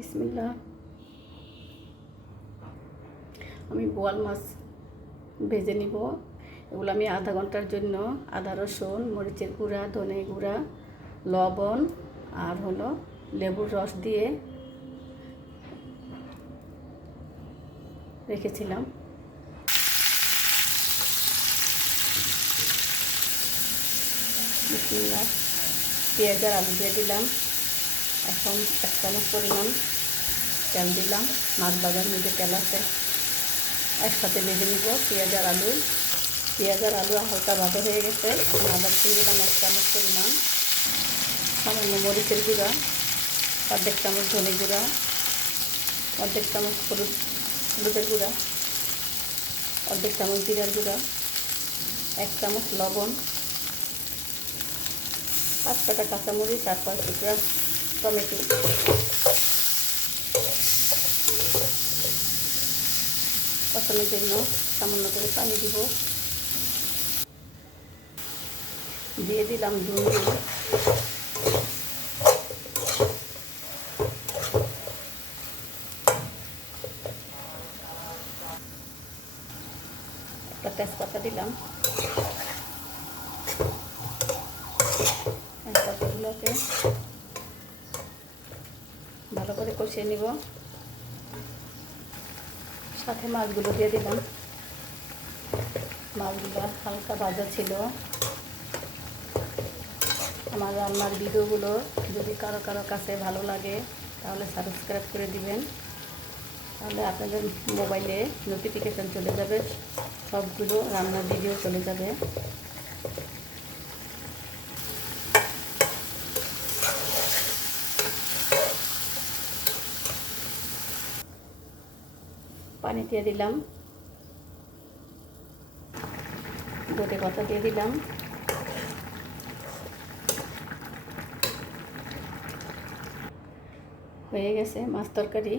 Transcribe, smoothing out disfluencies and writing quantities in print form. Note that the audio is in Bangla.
বিসমিল্লাহ। আমি বোয়াল মাছ ভেজে নিব। এগুলো আমি আধা ঘন্টার জন্য আদা রসুন মরিচের গুঁড়া ধনে গুঁড়া লবণ আর হলো লেবুর রস দিয়ে রেখেছিলাম। বিসমিল্লাহ। পেঁয়াজ আর আলু দিয়ে দিলাম। এখন 1 চামচ পরিমাণ তেল দিলাম। মাছ ভাজার মধ্যে তেল আছে, একসাথে ভেজে নিব পেঁয়াজ আর আলু। পেঁয়াজ আর আলু হালকা ভাজা হয়ে গেছে। এখন আদা রসুন দিলাম 1 চামচ পরিমাণ, সামান্য মরিচের গুঁড়া, 1/2 চামচ ধনে গুঁড়া, 1/2 চামচ হলুদের গুঁড়া, 1/2 চামচ জিরার গুঁড়া, 1 চামচ লবণ, 5 কাঁচামরিচ আর 5 টুকরা টমেটো। কষানোর জন্য সামান্য করে পানি দিব। দিয়ে দিলাম নুন, একটা তেজপাতা দিলাম। তেজপাতাগুলোকে ভালো করে কষিয়ে নিব। সাথে মাছগুলো দিয়ে দিলাম। মাছগুলো হালকা ভাজা ছিল। আমার রান্নার ভিডিওগুলো যদি কারো কাছে ভালো লাগে তাহলে সাবস্ক্রাইব করে দিবেন, তাহলে আপনাদের মোবাইলে নোটিফিকেশান চলে যাবে, সবগুলো রান্নার ভিডিও চলে যাবে। পানি দিয়ে দিলাম, ধনে পাতা দিয়ে দিলাম। হয়ে গেছে মাছ তরকারি।